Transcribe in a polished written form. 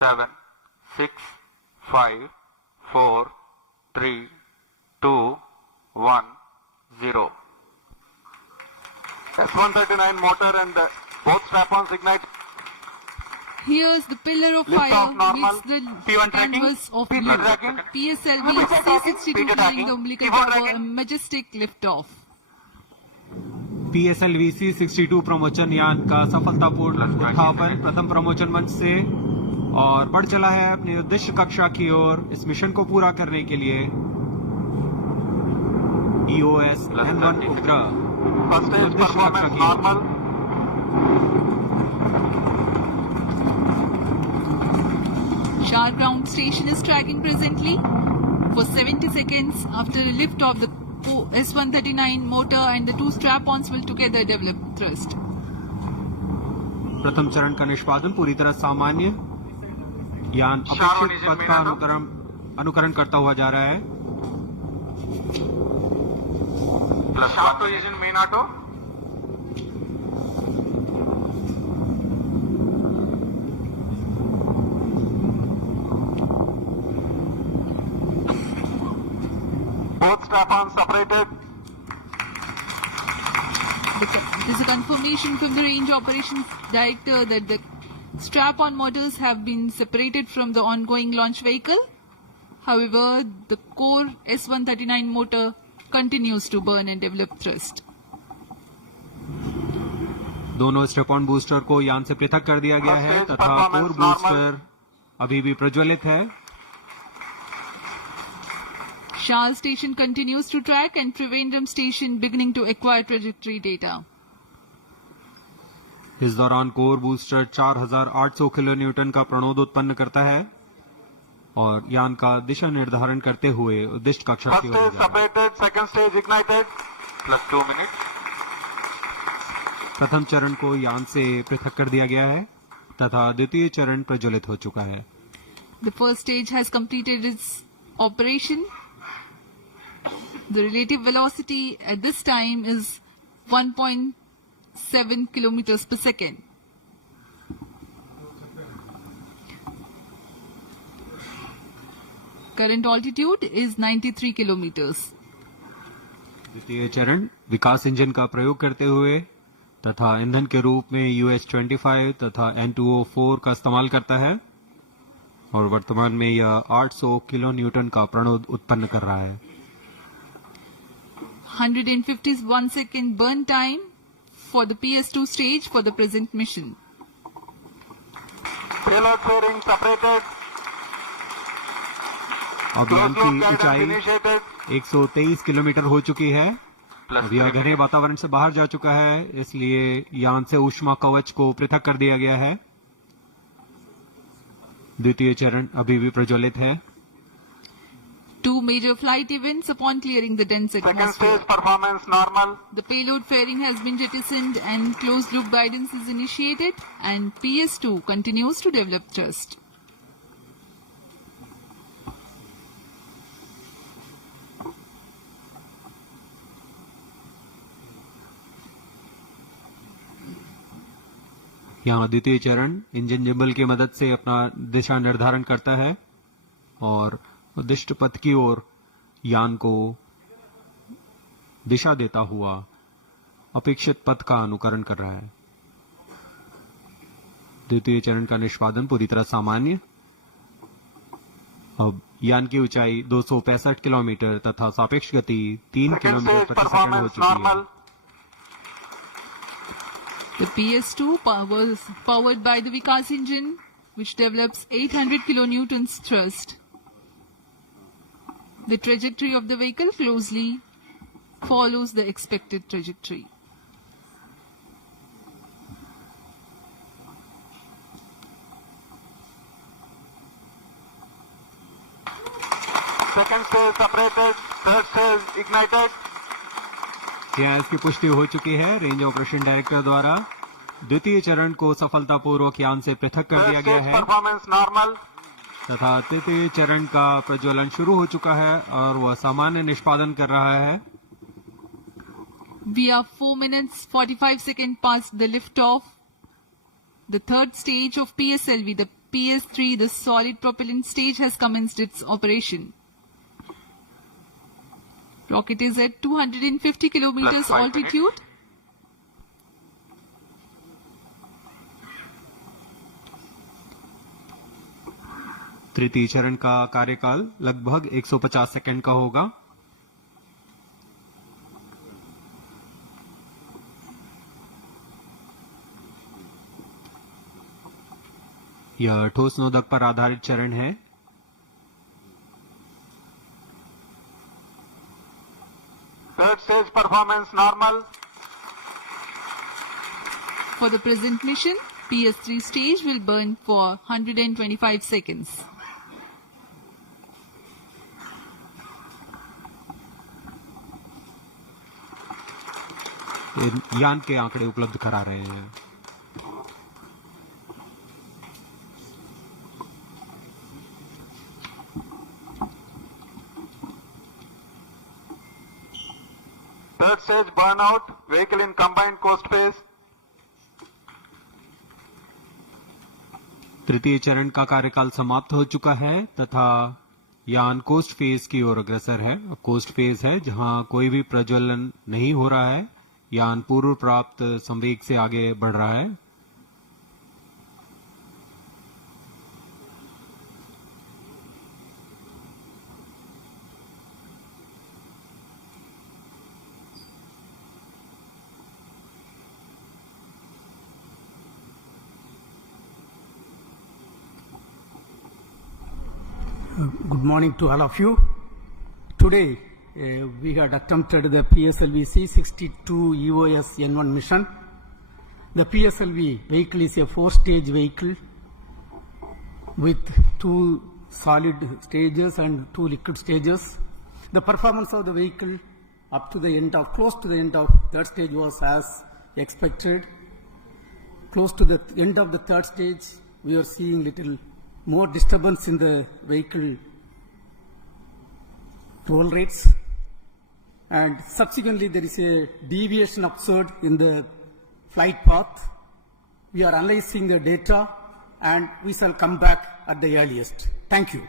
7, 6, 5, 4, 3, 2, 1, 0. S139 motor and both strap-ons ignite. Here's the pillar of Lift fire off normal. meets the P1 tracking. canvas of P2 blue. tracking. PSLV P2 tracking. C62 P2 carrying tracking. the umbilical P4 tower, tracking. a majestic liftoff. PSLV C62 प्रमोचन यान का सफलतापूर्ण उत्थापन प्रथम प्रमोचन मंच से और बढ़ चला है अपनी उद्देश्य कक्षा की ओर इस मिशन को पूरा करने के लिए EOS N1 उपग्रह First stage उद्देश्य कक्षा performance की ओर। normal. Shar ground station is tracking presently for 70 seconds after a lift of the S139 motor and the two strap-ons will together develop thrust. प्रथम चरण का निष्पादन पूरी तरह सामान्य यान अपेक्षित पथ का अनुकरण करता हुआ जा रहा है। Plus shaft position main auto. Both strap-ons separated. There's a confirmation from the range operations director that the strap-on motors have been separated from the ongoing launch vehicle. However, the core S139 motor continues to burn and develop thrust. दोनों step-on booster को यान से पृथक कर दिया गया है तथा कोर बूस्टर अभी भी प्रज्वलित है। Shah station continues to track and Trivandrum station beginning to acquire trajectory data. इस दौरान कोर बूस्टर 4800 किलो न्यूटन का प्रणोद उत्पन्न करता है और यान का दिशा निर्धारण करते हुए उद्दिष्ट कक्षा First की stage ओर जा रहा है। separated, second stage ignited. Plus 2 minutes. प्रथम चरण को यान से पृथक कर दिया गया है तथा द्वितीय चरण प्रज्वलित हो चुका है। The first stage has completed its operation. The relative velocity at this time is 1.7 kilometers per second. Current altitude is 93 kilometers. द्वितीय चरण विकास इंजन का प्रयोग करते हुए तथा ईंधन के रूप में US-25 तथा N2O4 का इस्तेमाल करता है और वर्तमान में यह 800 किलो न्यूटन का प्रणोद उत्पन्न कर रहा है। 151 second burn time for the PS2 stage for the present mission. Payload fairing separated. अब यान Close loop की guidance ऊंचाई initiated. 123 किलोमीटर हो चुकी है। अब यह घने वातावरण से बाहर जा चुका है, इसलिए यान से ऊष्मा कवच को पृथक कर दिया गया है। द्वितीय चरण अभी भी प्रज्वलित है। Two major flight events upon clearing the dense Second atmosphere. stage performance normal. The payload fairing has been jettisoned and closed loop guidance is initiated and PS2 continues to develop thrust. यहाँ द्वितीय चरण engine gimbal की मदद से अपना दिशा निर्धारण करता है और उद्दिष्ट पथ की ओर यान को दिशा देता हुआ अपेक्षित पथ का अनुकरण कर रहा है। द्वितीय चरण का निष्पादन पूरी तरह सामान्य। अब यान की ऊंचाई 265 किलोमीटर तथा सापेक्ष गति 3 Second किलोमीटर stage प्रति सेकंड हो performance चुकी है। normal. The PS2 was powered by the Vikas engine which develops 800 kilonewtons thrust. The trajectory of the vehicle closely follows the expected trajectory. Second stage separated. Third stage ignited. यहाँ इसकी पुष्टि हो चुकी है range operation director द्वारा। द्वितीय चरण को सफलतापूर्वक यान से पृथक कर Third दिया गया stage है performance normal. तथा तृतीय चरण का प्रज्वलन शुरू हो चुका है और वह सामान्य निष्पादन कर रहा है। We are 4 minutes 45 seconds past the liftoff. The third stage of PSLV, the PS3, the solid propellant stage, has commenced its operation. Rocket is at 250 kilometers Plus 5 altitude. तृतीय चरण का कार्यकाल लगभग 150 सेकंड का होगा। यह ठोस नोदक पर आधारित चरण है। Third stage performance normal. For the present mission, PS3 stage will burn for 125 seconds. यान के आंकड़े उपलब्ध करा रहे हैं। Third stage burnout. Vehicle in combined coast phase. तृतीय चरण का कार्यकाल समाप्त हो चुका है तथा यान कोस्ट फेज की ओर अग्रसर है। कोस्ट फेज है जहां कोई भी प्रज्वलन नहीं हो रहा है। यान पूर्व प्राप्त संवेग से आगे बढ़ रहा है। Good morning to all of you. Today we had attempted the PSLV C62 EOS N1 mission. The PSLV vehicle is a 4-stage vehicle with 2 solid stages and 2 liquid stages. The performance of the vehicle up to the end of, close to the end of third stage was as expected. Close to the end of the third stage, we are seeing little more disturbance in the vehicle roll rates, and subsequently there is a deviation observed in the flight path. We are analyzing the data and we shall come back at the earliest. Thank you.